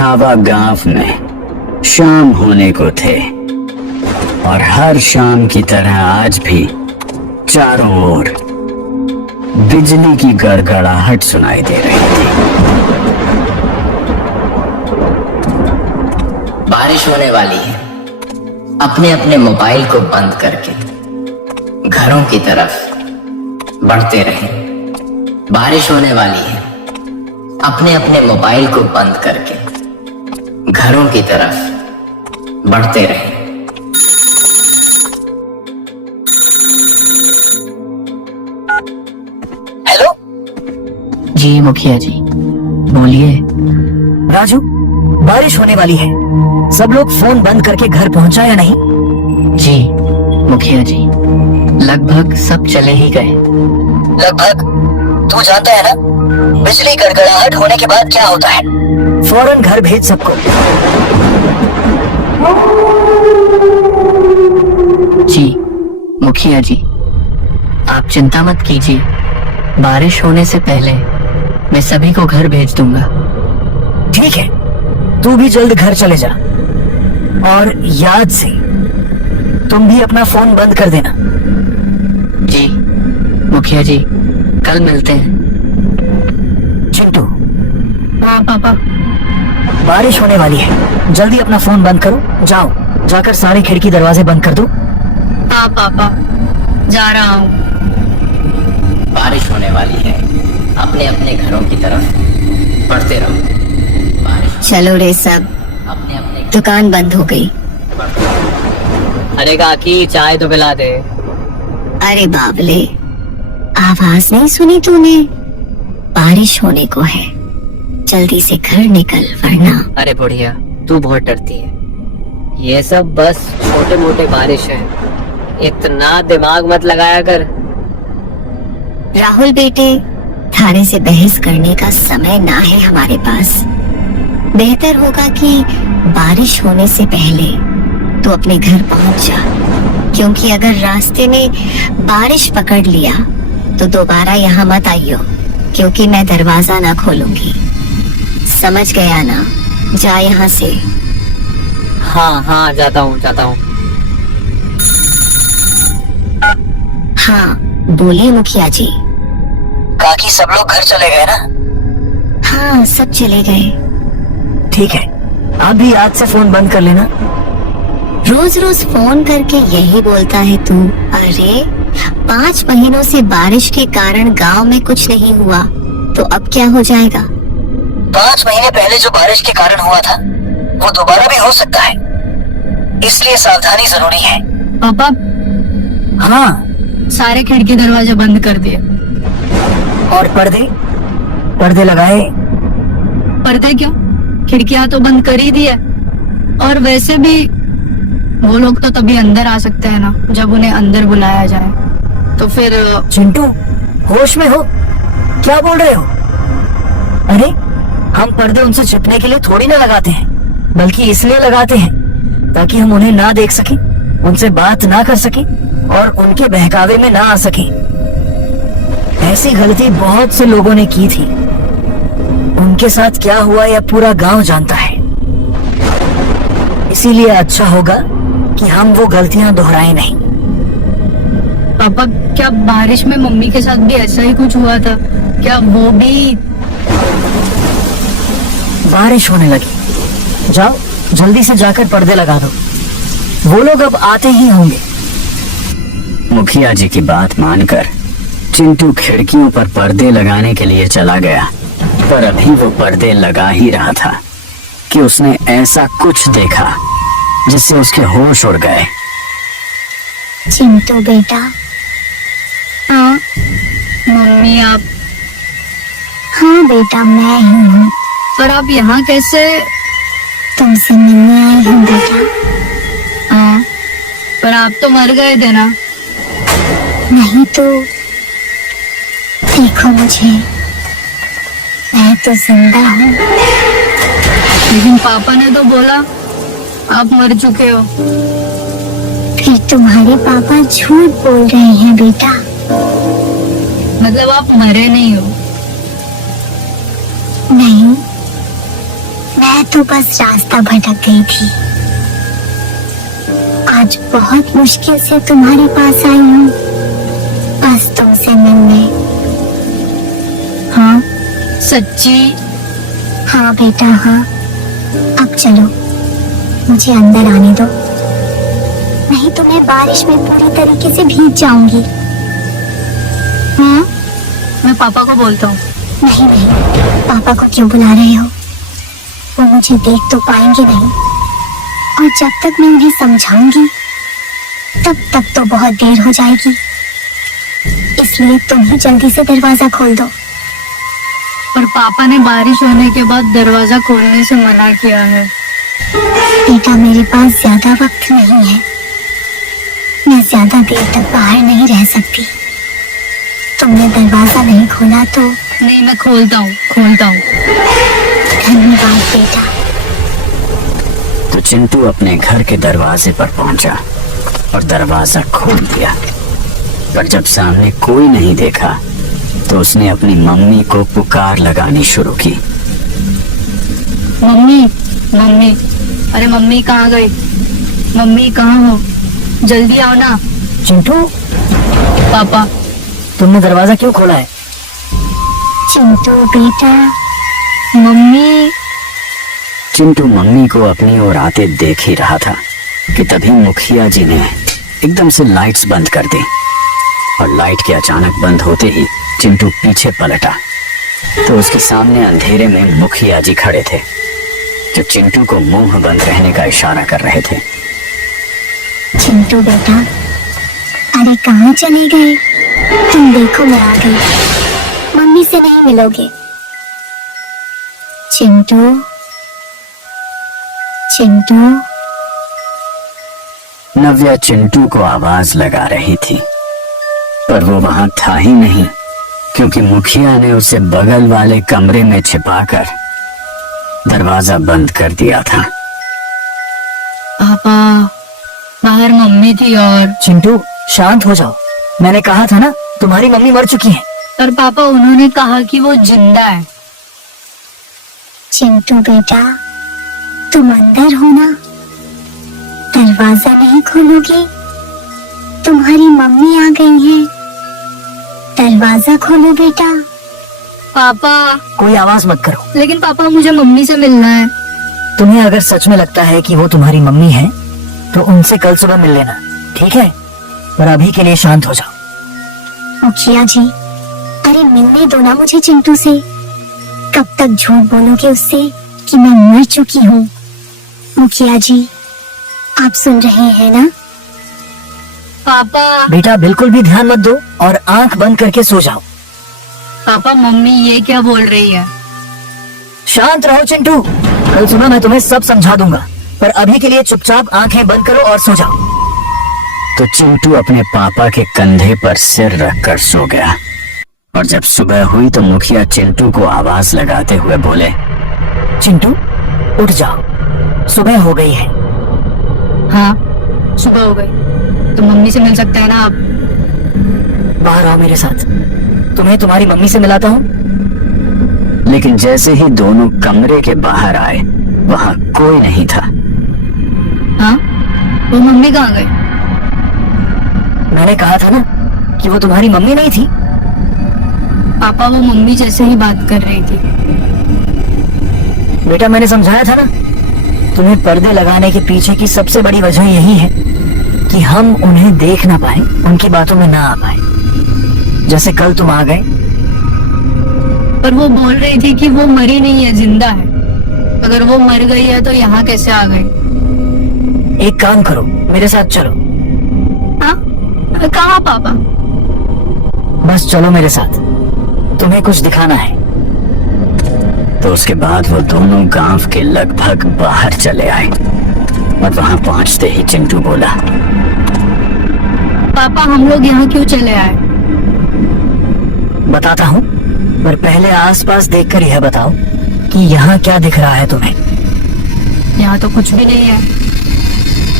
छावा गांव में शाम होने को थे और हर शाम की तरह आज भी चारों ओर बिजली की गड़गड़ाहट सुनाई दे रही थी। बारिश होने वाली है। अपने अपने मोबाइल को बंद करके घरों की तरफ बढ़ते रहें। बारिश होने वाली है। अपने अपने मोबाइल को बंद करके घरों की तरफ बढ़ते रहें। हेलो जी मुखिया जी, बोलिए। राजू, बारिश होने वाली है। सब लोग फोन बंद करके घर पहुंचा या नहीं? जी मुखिया जी, लगभग सब चले ही गए। लगभग? तू जानता है ना बिजली गड़गड़ाहट होने के बाद क्या होता है? फौरन घर भेज सबको। जी मुखिया जी, आप चिंता मत कीजिए। बारिश होने से पहले मैं सभी को घर भेज दूंगा। ठीक है, तू भी जल्द घर चले जा और याद से तुम भी अपना फोन बंद कर देना। जी मुखिया जी, कल मिलते हैं। चिंटू, हाँ पापा। बारिश होने वाली है, जल्दी अपना फोन बंद करो। जाओ, जाकर सारे खिड़की दरवाजे बंद कर दो। हाँ पापा, जा रहा हूँ। बारिश होने वाली है। अपने अपने घरों की तरफ बढ़ते रहो। बारिश चलो रे सब, अपने अपने दुकान बंद हो गई। अरे काकी, चाय तो पिला दे। अरे बाबले, आवाज नहीं सुनी तूने? बारिश होने को है, जल्दी से घर निकल वरना। अरे बुढ़िया, तू बहुत डरती है। ये सब बस छोटे मोटे बारिश है, इतना दिमाग मत लगाया कर। राहुल बेटे, थाने से बहस करने का समय ना है हमारे पास। बेहतर होगा कि बारिश होने से पहले तो अपने घर पहुंच जा, क्योंकि अगर रास्ते में बारिश पकड़ लिया तो दोबारा यहाँ मत आइयो, क्योंकि मैं दरवाजा ना खोलूंगी। समझ गया ना? जा यहाँ से। हाँ हाँ, जाता हूँ जाता हूँ। हाँ बोलिए मुखिया जी। काकी, सब लोग घर चले गए ना? हाँ सब चले गए। ठीक है, आप भी आज से फोन बंद कर लेना। रोज रोज फोन करके यही बोलता है तू। अरे 5 महीनों से बारिश के कारण गांव में कुछ नहीं हुआ, तो अब क्या हो जाएगा? 5 महीने पहले जो बारिश के कारण हुआ था वो दोबारा भी हो सकता है, इसलिए सावधानी जरूरी है। पापा, हाँ, सारे खिड़की दरवाजे बंद कर दिए। और पर्दे लगाए? पर्दे क्यों? खिड़कियां तो बंद कर ही दी है। और वैसे भी वो लोग तो तभी अंदर आ सकते हैं ना, जब उन्हें अंदर बुलाया जाए। तो फिर चिंटू, होश में हो? क्या बोल रहे हो? अरे हम पर्दे उनसे छिपने के लिए थोड़ी ना लगाते हैं, बल्कि इसलिए लगाते हैं ताकि हम उन्हें ना देख सकें, उनसे बात ना कर सकें और उनके बहकावे में ना आ सकें। ऐसी गलती बहुत से लोगों ने की थी। उनके साथ क्या हुआ यह पूरा गांव जानता है। इसीलिए अच्छा होगा कि हम वो गलतियां दोहराएं नहीं। पापा, क्या बारिश में मम्मी के साथ भी ऐसा ही कुछ हुआ था? क्या वो भी? बारिश होने लगी, जाओ जल्दी से जाकर पर्दे लगा दो। वो लोग अब आते ही होंगे। मुखिया जी की बात मानकर चिंटू खिड़कियों पर पर्दे लगाने के लिए चला गया, पर अभी वो पर्दे लगा ही रहा था कि उसने ऐसा कुछ देखा जिससे उसके होश उड़ गए। चिंटू बेटा। हाँ मम्मी, आप? हाँ बेटा, मैं ही हूँ। पर आप यहाँ कैसे? तुमसे मिलने आई हूँ बेटा। हाँ, पर आप तो मर गए थे ना? नहीं तो देखो मुझे, मैं तो जिंदा हूँ। लेकिन पापा ने तो बोला आप मर चुके हो। फिर तुम्हारे पापा झूठ बोल रहे हैं बेटा। मतलब आप मरे नहीं हो? नहीं, मैं मैं तो बस रास्ता भटक गई थी। आज बहुत मुश्किल से तुम्हारे पास आई हूँ, बस तुमसे मिलने। हाँ सच्ची? हाँ बेटा हाँ। अब चलो, मुझे अंदर आने दो, नहीं तो मैं बारिश में पूरी तरीके से भीग जाऊंगी। हाँ मैं पापा को बोलता हूँ। नहीं नहीं, पापा को क्यों बुला रहे हो? वो मुझे देख तो पाएंगे नहीं, और जब तक मैं उन्हें समझाऊंगी तब तक तो बहुत देर हो जाएगी। इसलिए तुम ही जल्दी से दरवाजा खोल दो। पर पापा ने बारिश होने के बाद दरवाजा खोलने से मना किया है। बेटा मेरे पास ज्यादा वक्त नहीं है, मैं ज्यादा देर तक बाहर नहीं रह सकती। तुमने दरवाजा नहीं खोला तो? नहीं मैं खोलता हूँ। धन्यवाद बेटा। तो चिंटू अपने घर के दरवाजे पर पहुंचा और दरवाजा खोल दिया। पर जब सामने कोई नहीं देखा तो उसने अपनी मम्मी को पुकार लगानी शुरू की। मम्मी मम्मी, अरे मम्मी कहाँ गई? मम्मी कहाँ हो? जल्दी आओ ना। चिंटू, पापा तुमने दरवाजा क्यों खोला है? चिंटू बेटा। मम्मी। चिंटू मम्मी को अपनी ओर आते देख ही रहा था कि तभी मुखिया जी ने एकदम से लाइट्स बंद कर दी, और लाइट के अचानक बंद होते ही चिंटू पीछे पलटा तो उसके सामने अंधेरे में मुखिया जी खड़े थे, जो चिंटू को मुंह बंद रहने का इशारा कर रहे थे। चिंटू बेटा, अरे कहाँ चले गए? तुम देखो मैं आ गई, मम्मी से नहीं मिलोगे। चिंटू चिंटू। नव्या चिंटू को आवाज लगा रही थी, पर वो वहां था ही नहीं, क्योंकि मुखिया ने उसे बगल वाले कमरे में छिपाकर दरवाजा बंद कर दिया था। पापा, बाहर मम्मी थी और चिंटू शांत हो जाओ, मैंने कहा था ना तुम्हारी मम्मी मर चुकी है। पर पापा उन्होंने कहा कि वो जिंदा है। चिंटू बेटा, तुम अंदर हो ना? दरवाजा नहीं खोलोगे? तुम्हारी मम्मी आ गई है, दरवाजा खोलो बेटा। पापा। कोई आवाज मत करो। लेकिन पापा मुझे मम्मी से मिलना है। तुम्हें अगर सच में लगता है कि वो तुम्हारी मम्मी है तो उनसे कल सुबह मिल लेना, ठीक है? पर अभी के लिए शांत हो जाओ। मुखिया जी, अरे मिलने दो ना मुझे चिंटू से। कब तक झूठ बोलोगे उससे कि मैं मर चुकी हूँ? मुखिया जी, आप सुन रहे हैं ना? पापा। बेटा बिल्कुल भी ध्यान मत दो और आंख बंद करके सो जाओ। पापा मम्मी ये क्या बोल रही है? शांत रहो चिंटू, कल सुबह मैं तुम्हें सब समझा दूंगा, पर अभी के लिए चुपचाप आंखें बंद करो और सो जाओ। तो चिंटू अपने पापा के कंधे पर सिर रखकर सो गया, और जब सुबह हुई तो मुखिया चिंटू को आवाज लगाते हुए बोले, चिंटू उठ जाओ, सुबह हो गई है। हाँ सुबह हो गई, तो मम्मी से मिल सकता है ना आप? बाहर आओ मेरे साथ, तुम्हें तुम्हारी मम्मी से मिलाता हूँ। लेकिन जैसे ही दोनों कमरे के बाहर आए वहां कोई नहीं था। हाँ, वो मम्मी कहाँ गई? मैंने कहा था ना कि वो तुम्हारी मम्मी नहीं थी। पापा वो मम्मी जैसे ही बात कर रही थी। बेटा मैंने समझाया था ना, तुम्हें पर्दे लगाने के पीछे की सबसे बड़ी वजह यही है कि हम उन्हें देख ना पाए, उनकी बातों में ना आ पाए। जैसे कल तुम आ गए। पर वो बोल रही थी कि वो मरी नहीं है, जिंदा है। अगर वो मर गई है तो यहाँ कैसे आ गई? एक काम करो, मेरे साथ चलो। हाँ, कहाँ पापा? बस चलो मेरे साथ, तुम्हें कुछ दिखाना है। तो उसके बाद वो दोनों गांव के लगभग बाहर चले आए, और वहां पहुंचते ही चिंटू बोला, पापा हम लोग यहाँ क्यों चले आए? बताता हूँ, पर पहले आसपास देखकर यह बताओ कि यहाँ क्या दिख रहा है तुम्हें? यहाँ तो कुछ भी नहीं है।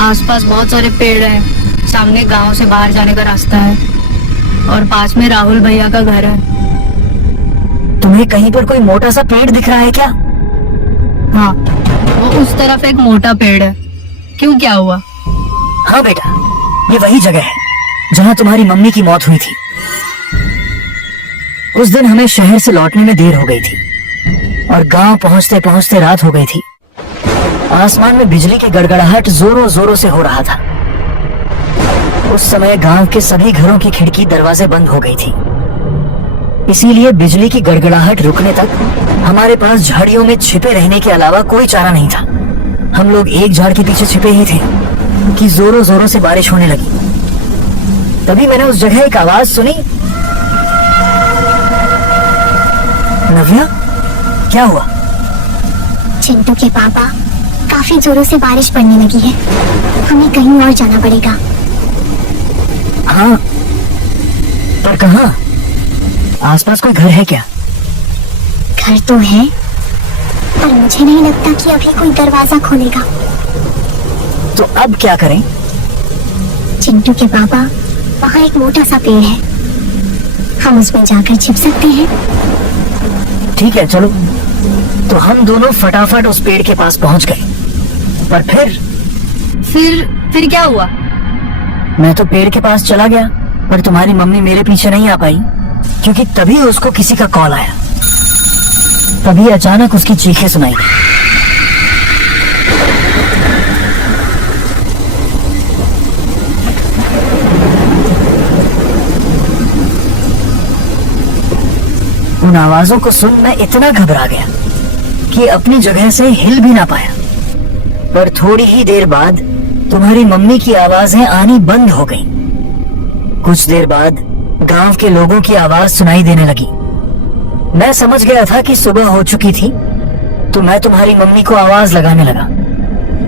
आसपास बहुत सारे पेड़ हैं, सामने गांव से बाहर जाने का रास्ता है, और पास में राहुल भैया का घर है। तुम्हें कहीं पर कोई मोटा सा पेड़ दिख रहा है क्या? हाँ, वो उस तरफ एक मोटा पेड़ है, क्यों, क्या हुआ? हाँ बेटा, ये वही जगह है जहाँ तुम्हारी मम्मी की मौत हुई थी। उस दिन हमें शहर से लौटने में देर हो गई थी और गांव पहुंचते पहुंचते रात हो गई थी। आसमान में बिजली की गड़गड़ाहट जोरों जोरों से हो रहा था। उस समय गांव के सभी घरों की खिड़की दरवाजे बंद हो गई थी, इसीलिए बिजली की गड़गड़ाहट रुकने तक हमारे पास झाड़ियों में छिपे रहने के अलावा कोई चारा नहीं था। हम लोग एक झाड़ के पीछे छिपे ही थे कि जोरों जोरों से बारिश होने लगी। तभी मैंने उस जगह एक आवाज सुनी। नव्या, क्या हुआ? चिंटू के पापा, काफी जोरों से बारिश पड़ने लगी है, हमें कहीं और जाना पड़ेगा। हाँ, पर कहाँ? आसपास कोई घर है क्या? घर तो है, पर मुझे नहीं लगता कि अभी कोई दरवाजा खोलेगा। तो अब क्या करें? चिंटू के पापा, वहाँ एक मोटा सा पेड़ है, हम उसमें जाकर छिप सकते हैं। ठीक है, चलो। तो हम दोनों फटाफट उस पेड़ के पास पहुंच गए। पर फिर क्या हुआ? मैं तो पेड़ के पास चला गया, पर तुम्हारी मम्मी मेरे पीछे नहीं आ पाई, क्योंकि तभी उसको किसी का कॉल आया। तभी अचानक उसकी चीखें सुनाई। उन आवाजों को सुन मैं इतना घबरा गया कि अपनी जगह से हिल भी ना पाया। पर थोड़ी ही देर बाद तुम्हारी मम्मी की आवाजें आनी बंद हो गईं। कुछ देर बाद गांव के लोगों की आवाज सुनाई देने लगी। मैं समझ गया था कि सुबह हो चुकी थी, तो मैं तुम्हारी मम्मी को आवाज लगाने लगा,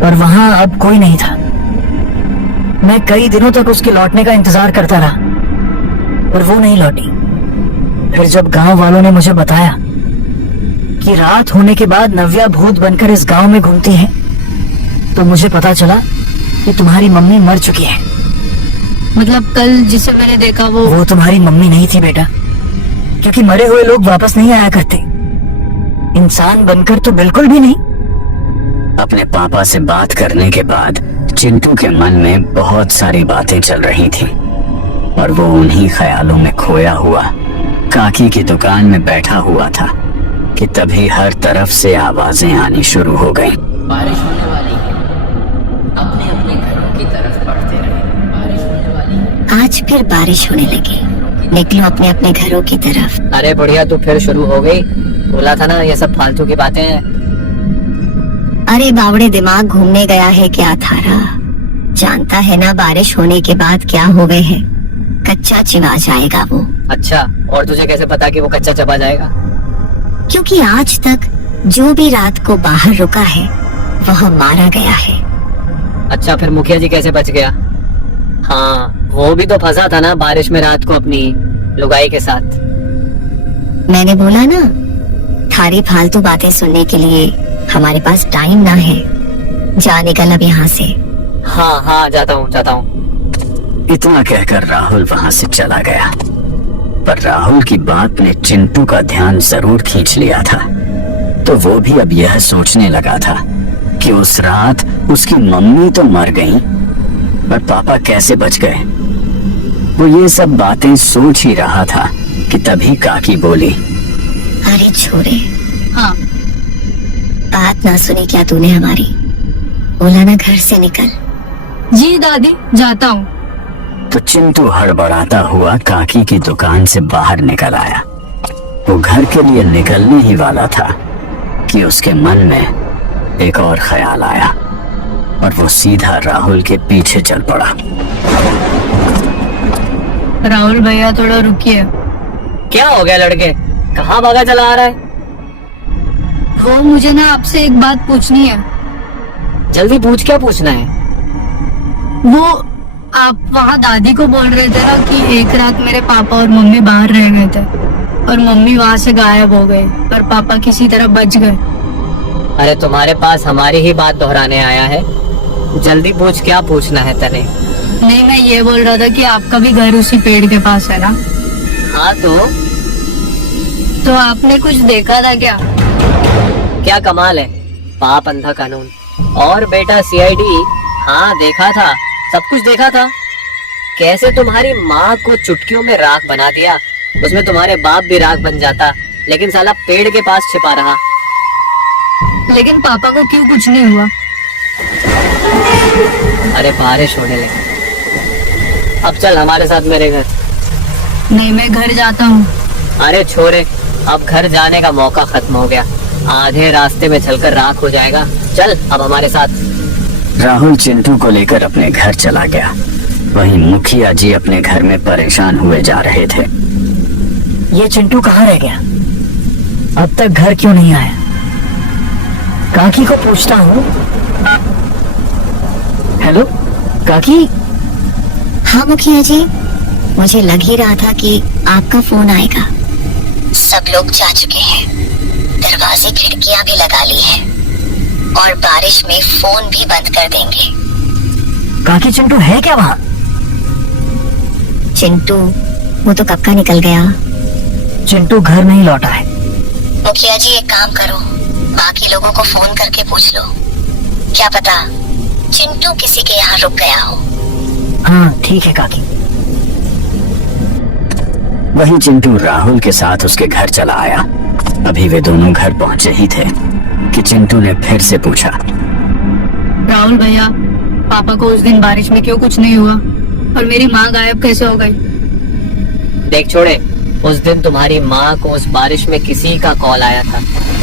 पर वहां अब कोई नहीं था। मैं कई दिनों तक उसके लौटने का इंतजार करता रहा, पर वो नहीं लौटी। फिर जब गांव वालों ने मुझे बताया कि रात होने के बाद नव्या भूत बनकर इस गांव में घूमती है, तो मुझे पता चला कि तुम्हारी मम्मी मर चुकी है। मतलब कल जिसे मैंने देखा वो तुम्हारी मम्मी नहीं थी बेटा, क्योंकि मरे हुए लोग वापस नहीं आया करते, इंसान बनकर तो बिल्कुल भी नहीं। अपने पापा से बात करने के बाद चिंटू के मन में बहुत सारी बातें चल रही थी और वो उन्हीं ख्यालों में खोया हुआ काकी की दुकान में बैठा हुआ था कि तभी हर तरफ से आवाजें आनी शुरू हो गईं। बारिश होने वाली है, अपने अपने घरों की तरफ बढ़ते रहे। बारिश होने वाली है। आज फिर बारिश होने लगी, निकलो अपने अपने घरों की तरफ। अरे बढ़िया, तू फिर शुरू हो गई। बोला था ना ये सब फालतू की बातें हैं। अरे बावड़े, दिमाग घूमने गया है क्या थारा? जानता है ना बारिश होने के बाद क्या हो गए है? कच्चा चिवा जाएगा वो। अच्छा, और तुझे कैसे पता कि वो कच्चा चबा जाएगा? क्योंकि आज तक जो भी रात को बाहर रुका है वह मारा गया है। अच्छा, फिर मुखिया जी कैसे बच गया? हाँ, वो भी तो फंसा था ना बारिश में रात को अपनी लुगाई के साथ। मैंने बोला ना, थारी फालतू बातें सुनने के लिए हमारे पास टाइम ना है। जा निकल अब यहाँ से। हाँ हाँ, जाता हूँ। इतना कहकर राहुल वहां से चला गया, पर राहुल की बात ने चिंटू का ध्यान जरूर खींच लिया था। तो वो भी अब यह सोचने लगा था कि उस रात उसकी मम्मी तो मर गई, पर पापा कैसे बच गए। वो ये सब बातें सोच ही रहा था कि तभी काकी बोली, अरे छोरे, हाँ, बात ना सुनी क्या तूने हमारी? बोला ना घर से निकल। जी दादी, जाता हूँ। तो चिंटू हड़बड़ाता हुआ काकी की दुकान से बाहर निकल आया। वो घर के लिए निकलने ही वाला था कि उसके मन में एक और ख्याल आया और वो सीधा राहुल के पीछे चल पड़ा। राहुल भैया, थोड़ा रुकिए। क्या हो गया लड़के, कहाँ भागा चला आ रहा है? वो मुझे ना आपसे एक बात पूछनी है। जल्दी पूछ, क्या पूछना है? वो आप वहाँ दादी को बोल रहे थे ना कि एक रात मेरे पापा और मम्मी बाहर रह गए थे और मम्मी वहाँ से गायब हो गई, पर पापा किसी तरह बच गए। अरे तुम्हारे पास हमारी ही बात दोहराने आया है? जल्दी पूछ, क्या पूछना है तने? नहीं, मैं ये बोल रहा था कि आपका भी घर उसी पेड़ के पास है ना? हाँ, तो आपने कुछ देखा था क्या? क्या कमाल है, बाप अंधा कानून। और बेटा सीआईडी, हाँ देखा था, सब कुछ देखा था। कैसे तुम्हारी माँ को चुटकियों में राख बना दिया, उसमें तुम्हारे बाप भी राख बन जाता, लेकिन साला पेड़ के पास छिपा रहा। लेकिन पापा को क्यों कुछ नहीं हुआ? अरे बारिश होने लगी, अब चल हमारे साथ मेरे घर। नहीं, मैं घर जाता हूँ। अरे छोरे, अब घर जाने का मौका खत्म हो गया, आधे रास्ते में चलकर राख हो जाएगा। चल अब हमारे साथ। राहुल चिंटू को लेकर अपने घर चला गया। वहीं मुखिया जी अपने घर में परेशान हुए जा रहे थे। ये चिंटू कहाँ रह गया? अब तक घर क्यों नहीं आया? काकी को पूछता हूँ। हेलो काकी। हाँ मुखिया जी, मुझे लग ही रहा था कि आपका फोन आएगा। सब लोग जा चुके हैं, दरवाजे खिड़कियां भी लगा ली हैं और बारिश में फोन भी बंद कर देंगे। काकी चिंटू है क्या वहाँ? चिंटू वो तो कब का निकल गया। चिंटू घर नहीं लौटा है। मुखिया जी एक काम करो, बाकी लोगों को फोन करके पूछ लो, क्या पता चिंटू किसी के यहाँ रुक गया हो। हाँ ठीक है काकी। वहीं चिंटू राहुल के साथ उसके घर चला आया। अभी वे दोनों घर पहुंचे ही थे कि चिंटू ने फिर से पूछा, राहुल भैया, पापा को उस दिन बारिश में क्यों कुछ नहीं हुआ और मेरी माँ गायब कैसे हो गई? देख छोड़े, उस दिन तुम्हारी माँ को उस बारिश में किसी का कॉल आया था।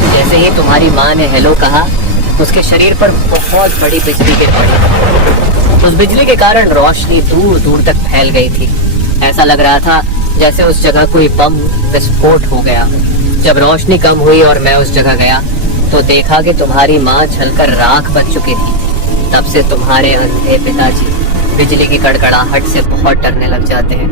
जैसे ही तुम्हारी माँ ने हेलो कहा, उसके शरीर पर बहुत बड़ी बिजली गिर पड़ी। उस बिजली के कारण रोशनी दूर दूर तक फैल गई थी। ऐसा लग रहा था जैसे उस जगह कोई बम विस्फोट हो गया। जब रोशनी कम हुई और मैं उस जगह गया तो देखा कि तुम्हारी माँ जलकर राख बन चुकी थी। तब से तुम्हारे अंधे पिताजी बिजली की कड़कड़ाहट से बहुत डरने लग जाते हैं।